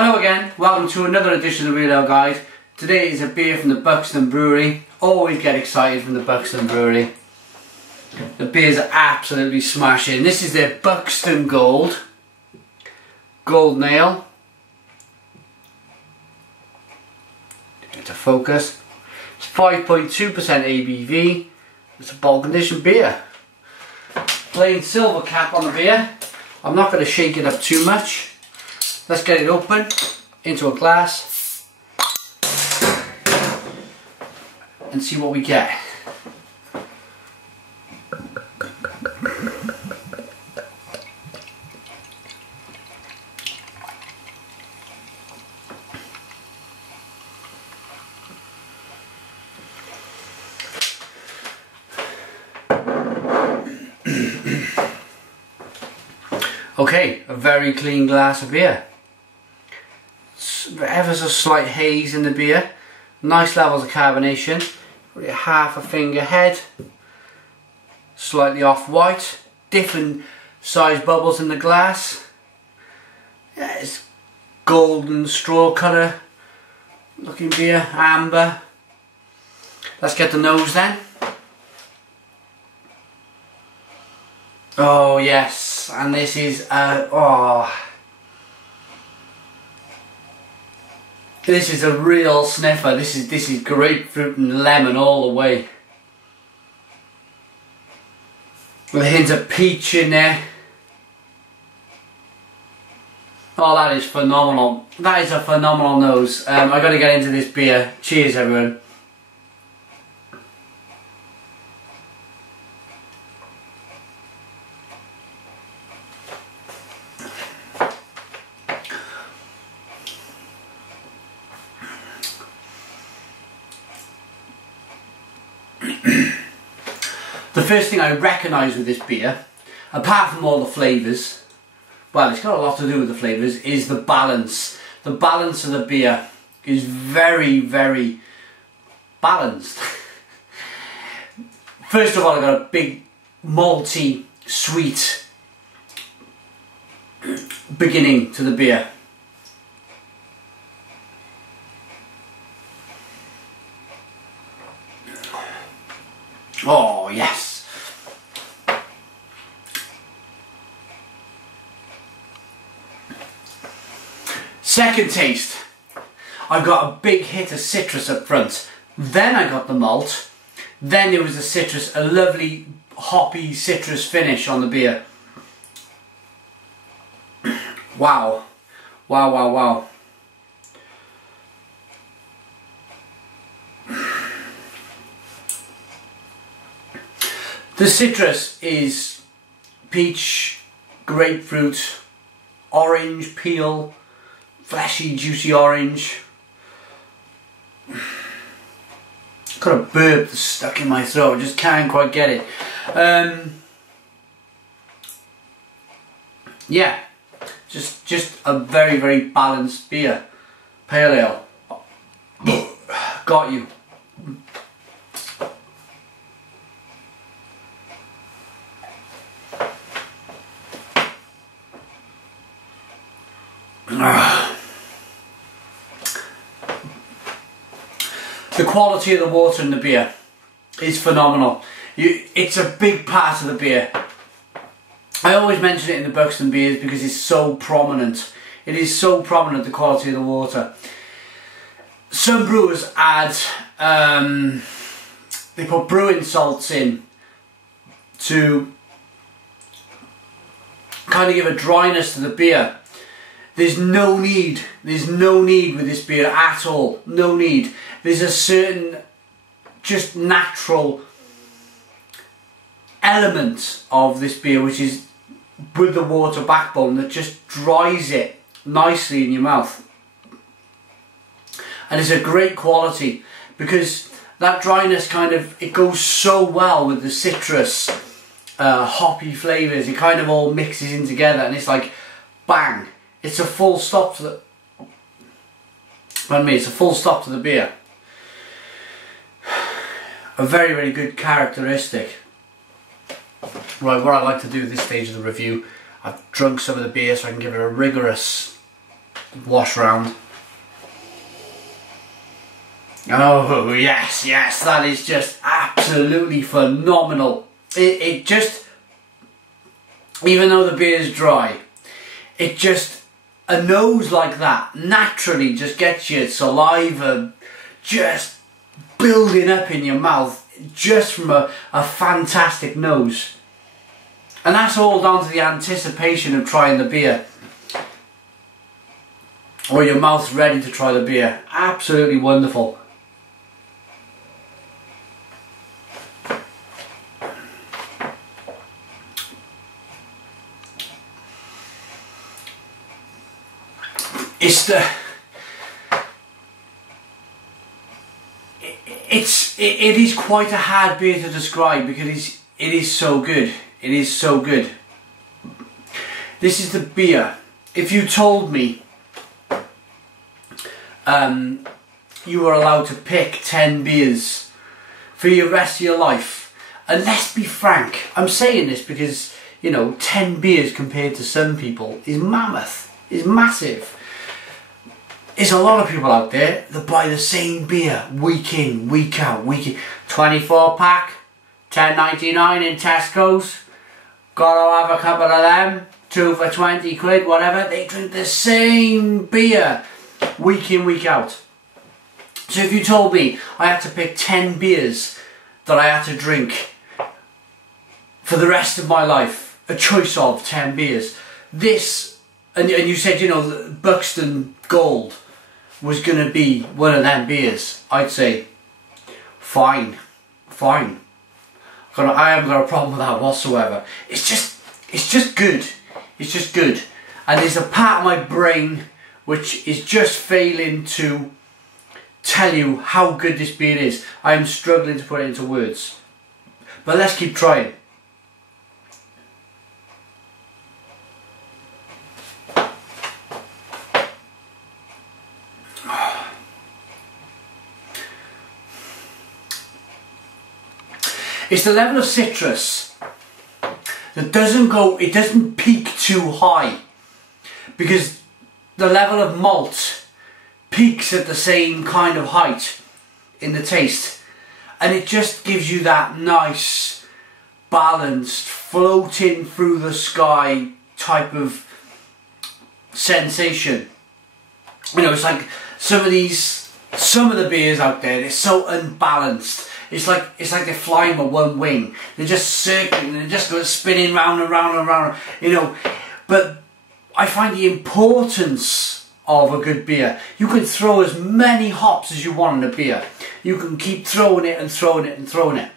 Hello again, welcome to another edition of the Real Ale Guide. Today is a beer from the Buxton Brewery. Always get excited from the Buxton Brewery. The beers are absolutely smashing. This is their Buxton Gold Ale. Get to focus. It's 5.2% ABV. It's a bottle conditioned beer. Plain silver cap on the beer. I'm not going to shake it up too much. Let's get it open into a glass and see what we get. Okay, a very clean glass of beer. Ever so slight haze in the beer. Nice levels of carbonation. Probably half a finger head. Slightly off white. Different size bubbles in the glass. Yeah, it's golden straw colour looking beer, amber. Let's get the nose then. Oh yes, and this is this is a real sniffer. This is grapefruit and lemon all the way. With a hint of peach in there. Oh, that is phenomenal. That is a phenomenal nose. I got to get into this beer. Cheers, everyone. The first thing I recognise with this beer, apart from all the flavours, well, it's got a lot to do with the flavours, is the balance. The balance of the beer is very, very balanced. First of all, I've got a big malty, sweet beginning to the beer. Oh yes. Second taste, I've got a big hit of citrus up front. Then I got the malt. Then there was the citrus, a lovely hoppy citrus finish on the beer. Wow. Wow, wow, wow. The citrus is peach, grapefruit, orange peel, fleshy, juicy orange. Got a burp that's stuck in my throat, I just can't quite get it. Yeah, just a very, very balanced beer. Pale ale. Got you. The quality of the water in the beer is phenomenal. It's a big part of the beer. I always mention it in the Buxton beers because it's so prominent. It is so prominent, the quality of the water. Some brewers add, they put brewing salts in to kind of give a dryness to the beer. There's no need with this beer at all, no need. There's a certain just natural element of this beer which is with the water backbone that just dries it nicely in your mouth. And it's a great quality because that dryness kind of, it goes so well with the citrus, hoppy flavours. It kind of all mixes in together and it's like bang. It's a full stop to the, it's a full stop to the beer. A very, very good characteristic. Right, what I'd like to do at this stage of the review, I've drunk some of the beer so I can give it a rigorous wash round. Oh yes, yes, that is just absolutely phenomenal. It just, even though the beer is dry, it just, a nose like that naturally just gets your saliva just building up in your mouth just from a fantastic nose. And that's all down to the anticipation of trying the beer. Or your mouth's ready to try the beer. Absolutely wonderful. It is quite a hard beer to describe because it is so good. It is so good. This is the beer. If you told me you were allowed to pick 10 beers for the rest of your life, and let's be frank, I'm saying this because, you know, 10 beers compared to some people is mammoth, is massive. There's a lot of people out there that buy the same beer week in, week out, week in. 24 pack, $10.99 in Tesco's. Gotta have a couple of them, 2 for 20 quid, whatever. They drink the same beer week in, week out. So if you told me I had to pick 10 beers that I had to drink for the rest of my life, a choice of 10 beers, this, and you said, you know, Buxton Gold was going to be one of them beers, I'd say, fine. I haven't got a problem with that whatsoever. It's just good. It's just good. And there's a part of my brain which is just failing to tell you how good this beer is. I am struggling to put it into words. But let's keep trying. It's the level of citrus that it doesn't peak too high, because the level of malt peaks at the same kind of height in the taste, and it just gives you that nice, balanced, floating through the sky type of sensation. You know, it's like some of the beers out there, they're so unbalanced. It's like they're flying with one wing. They're just circling, they're just spinning round and round and round, you know. But I find the importance of a good beer. You can throw as many hops as you want in a beer. You can keep throwing it and throwing it and throwing it.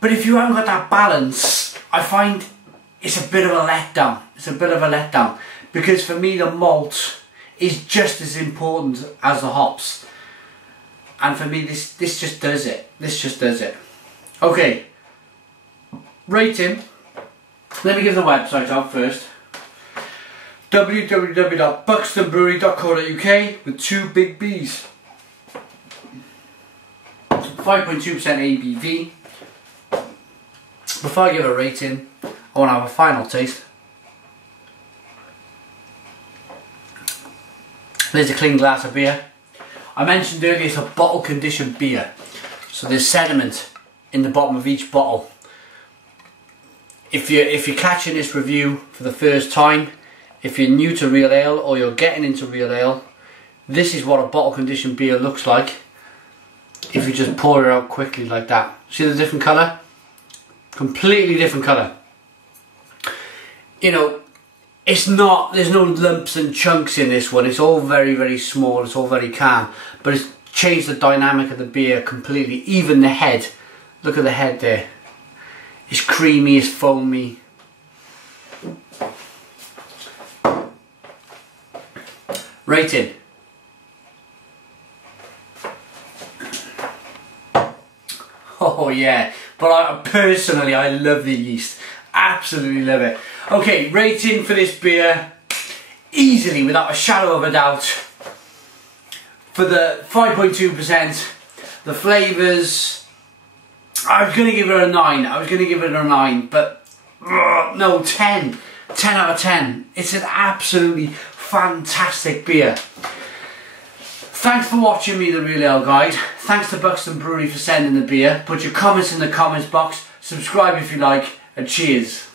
But if you haven't got that balance, I find it's a bit of a letdown. It's a bit of a letdown. Because for me, the malt is just as important as the hops. And for me, this just does it. This just does it. Okay. Rating. Let me give the website out first. www.buxtonbrewery.co.uk with 2 big B's. 5.2% ABV. Before I give a rating, I want to have a final taste. There's a clean glass of beer. I mentioned earlier it's a bottle conditioned beer, so there's sediment in the bottom of each bottle. If you're catching this review for the first time, if you're new to real ale or you're getting into real ale, this is what a bottle conditioned beer looks like if you just pour it out quickly like that. See the different colour? Completely different colour. You know, there's no lumps and chunks in this one. It's all very, very small. It's all very calm. But it's changed the dynamic of the beer completely. Even the head. Look at the head there. It's creamy, it's foamy. Rating. Oh yeah. But I love the yeast. Absolutely love it. Okay, rating for this beer, easily, without a shadow of a doubt, for the 5.2%, the flavours, I was going to give it a 9, but no, 10 out of 10. It's an absolutely fantastic beer. Thanks for watching me, the Real Ale Guide. Thanks to Buxton Brewery for sending the beer. Put your comments in the comments box, subscribe if you like, and cheers.